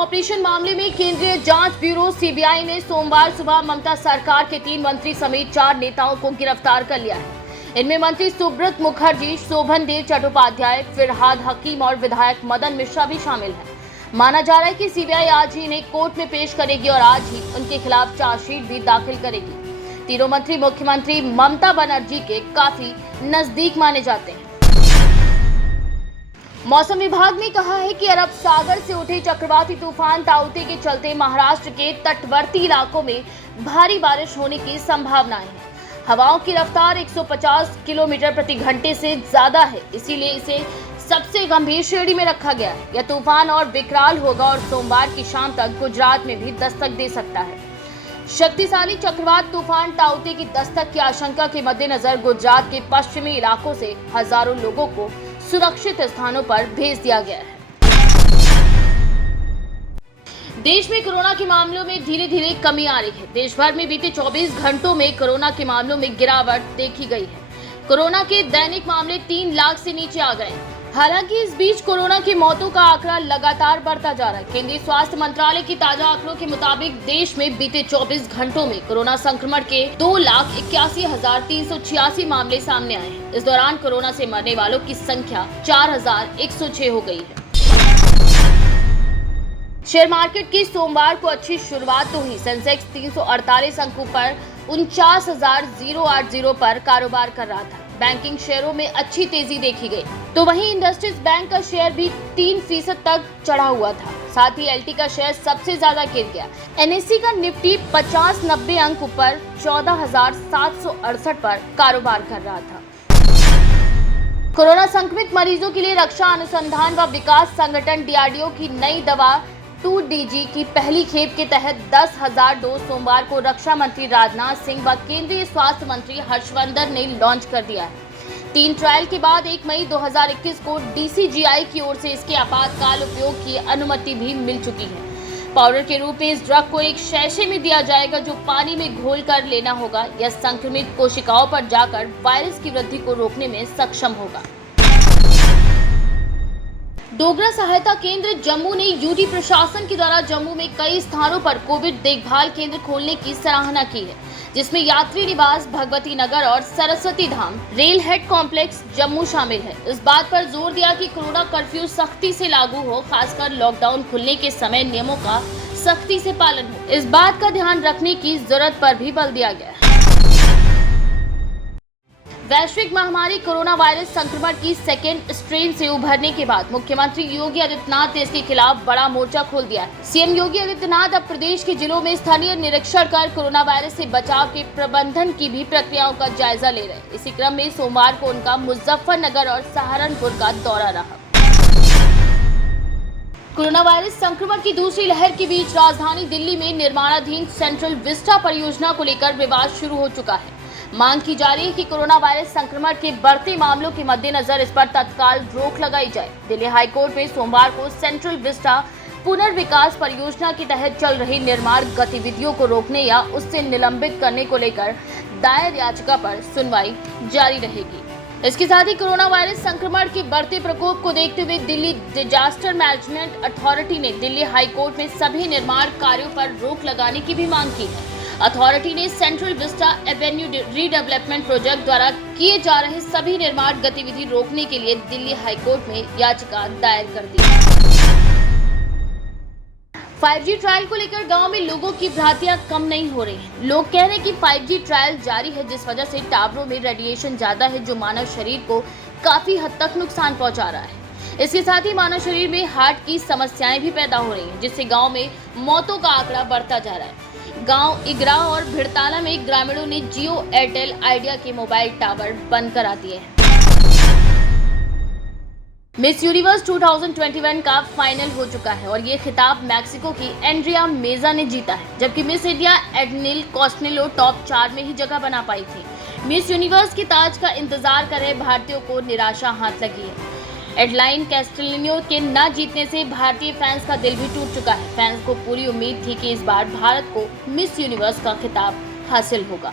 Operation मामले में केंद्रीय जांच ब्यूरो सीबीआई ने सोमवार सुबह ममता सरकार के 3 मंत्री समेत 4 नेताओं को गिरफ्तार कर लिया है। इनमें मंत्री सुब्रत मुखर्जी, शोभन देव चट्टोपाध्याय, फिरहाद हकीम और विधायक मदन मिश्रा भी शामिल हैं। माना जा रहा है कि सीबीआई आज ही इन्हें कोर्ट में पेश करेगी और आज ही उनके खिलाफ चार्जशीट भी दाखिल करेगी। तीनों मंत्री मुख्यमंत्री ममता बनर्जी के काफी नजदीक माने जाते हैं। मौसम विभाग ने कहा है कि अरब सागर से उठे चक्रवाती तूफान ताउते के चलते महाराष्ट्र के तटवर्ती इलाकों में भारी बारिश होने की संभावनाएं हैं। हवाओं की रफ्तार 150 किलोमीटर प्रति घंटे से ज्यादा है, इसीलिए इसे सबसे गंभीर श्रेणी में रखा गया है। यह तूफान और विकराल होगा और सोमवार की शाम तक गुजरात में भी दस्तक दे सकता है। शक्तिशाली चक्रवात तूफान ताउते की दस्तक की आशंका के मद्देनजर गुजरात के पश्चिमी इलाकों से हजारों लोगों को सुरक्षित स्थानों पर भेज दिया गया है। देश में कोरोना के मामलों में धीरे धीरे कमी आ रही है। देश भर में बीते 24 घंटों में कोरोना के मामलों में गिरावट देखी गई है। कोरोना के दैनिक मामले 3 लाख से नीचे आ गए। हालांकि इस बीच कोरोना की मौतों का आंकड़ा लगातार बढ़ता जा रहा है। केंद्रीय स्वास्थ्य मंत्रालय की ताजा आंकड़ों के मुताबिक देश में बीते 24 घंटों में कोरोना संक्रमण के 2,81,386 मामले सामने आए हैं। इस दौरान कोरोना से मरने वालों की संख्या 4,106 हो गई है। शेयर मार्केट की सोमवार को अच्छी शुरुआत तो हुई। सेंसेक्स 348 अंकों पर 49,080 पर कारोबार कर रहा था। बैंकिंग शेयरों में अच्छी तेजी देखी गई, तो वहीं इंडस्ट्रीज बैंक का शेयर भी 3% तक चढ़ा हुआ था। साथ ही एलटी का शेयर सबसे ज्यादा गिर गया। एनएससी का निफ्टी 50-90 अंक पर 14,768 पर कारोबार कर रहा था। कोरोना संक्रमित मरीजों के लिए रक्षा अनुसंधान व विकास संगठन डीआरडीओ की नई दवा 2DG की पहली खेप के तहत 10,000 डोज सोमवार को रक्षा मंत्री राजनाथ सिंह व केंद्रीय स्वास्थ्य मंत्री हर्षवर्धन ने लॉन्च कर दिया है। 3 ट्रायल के बाद 1 मई 2021 को DCGI की ओर से इसके आपातकाल उपयोग की अनुमति भी मिल चुकी है। पाउडर के रूप में इस ड्रग को एक शैशे में दिया जाएगा, जो पानी में घोल कर लेना होगा। यह संक्रमित कोशिकाओं पर जाकर वायरस की वृद्धि को रोकने में सक्षम होगा। डोगरा सहायता केंद्र जम्मू ने यूटी प्रशासन के द्वारा जम्मू में कई स्थानों पर कोविड देखभाल केंद्र खोलने की सराहना की है, जिसमें यात्री निवास, भगवती नगर और सरस्वती धाम रेल हेड कॉम्प्लेक्स जम्मू शामिल है। इस बात पर जोर दिया कि कोरोना कर्फ्यू सख्ती से लागू हो, खासकर लॉकडाउन खुलने के समय नियमों का सख्ती से पालन हो। इस बात का ध्यान रखने की जरूरत पर भी बल दिया गया है। वैश्विक महामारी कोरोना वायरस संक्रमण की सेकेंड स्ट्रेन से उभरने के बाद मुख्यमंत्री योगी आदित्यनाथ ने इसके खिलाफ बड़ा मोर्चा खोल दिया है। सीएम योगी आदित्यनाथ अब प्रदेश के जिलों में स्थलीय निरीक्षण कर कोरोना वायरस से बचाव के प्रबंधन की भी प्रक्रियाओं का जायजा ले रहे हैं। इसी क्रम में सोमवार को उनका मुजफ्फरनगर और सहारनपुर का दौरा रहा। कोरोना वायरस संक्रमण की दूसरी लहर के बीच राजधानी दिल्ली में निर्माणाधीन सेंट्रल विस्टा परियोजना को लेकर विवाद शुरू हो चुका है। मांग की जा रही है कि कोरोना वायरस संक्रमण के बढ़ते मामलों के मद्देनजर इस पर तत्काल रोक लगाई जाए। दिल्ली हाईकोर्ट में सोमवार को सेंट्रल विस्टा पुनर्विकास परियोजना के तहत चल रही निर्माण गतिविधियों को रोकने या उससे निलंबित करने को लेकर दायर याचिका पर सुनवाई जारी रहेगी। इसके साथ ही कोरोना वायरस संक्रमण के बढ़ते प्रकोप को देखते हुए दिल्ली डिजास्टर मैनेजमेंट अथॉरिटी ने दिल्ली हाईकोर्ट में सभी निर्माण कार्यों पर रोक लगाने की भी मांग की है। अथॉरिटी ने central Vista Avenue redevelopment project द्वारा किए जा रहे सभी निर्माण गतिविधि रोकने के लिए दिल्ली हाईकोर्ट में याचिका दायर कर दी। 5G ट्रायल को लेकर गांव में लोगों की भ्रांतियां कम नहीं हो रही हैं। लोग कह रहे हैं कि 5G ट्रायल जारी है, जिस वजह से टावरों में रेडिएशन ज्यादा है, जो मानव शरीर को काफी हद तक नुकसान पहुंचा रहा है। इसके साथ ही मानव शरीर में हार्ट की समस्याएं भी पैदा हो रही हैं, जिससे गाँव में मौतों का आंकड़ा बढ़ता जा रहा है। गांव इगरा और भिड़ताला में ग्रामीणों ने जियो, एयरटेल, आइडिया के मोबाइल टावर बंद करा दिए हैं। मिस यूनिवर्स 2021 का फाइनल हो चुका है और ये खिताब मैक्सिको की एंड्रिया मेजा ने जीता है, जबकि मिस इंडिया एडनिल कॉस्टेलो टॉप 4 में ही जगह बना पाई थी। मिस यूनिवर्स के ताज का इंतजार कर रहे भारतीयों को निराशा हाथ लगी है। एडलाइन कैस्टेलिनो के न जीतने से भारतीय फैंस का दिल भी टूट चुका है। फैंस को पूरी उम्मीद थी कि इस बार भारत को मिस यूनिवर्स का खिताब हासिल होगा।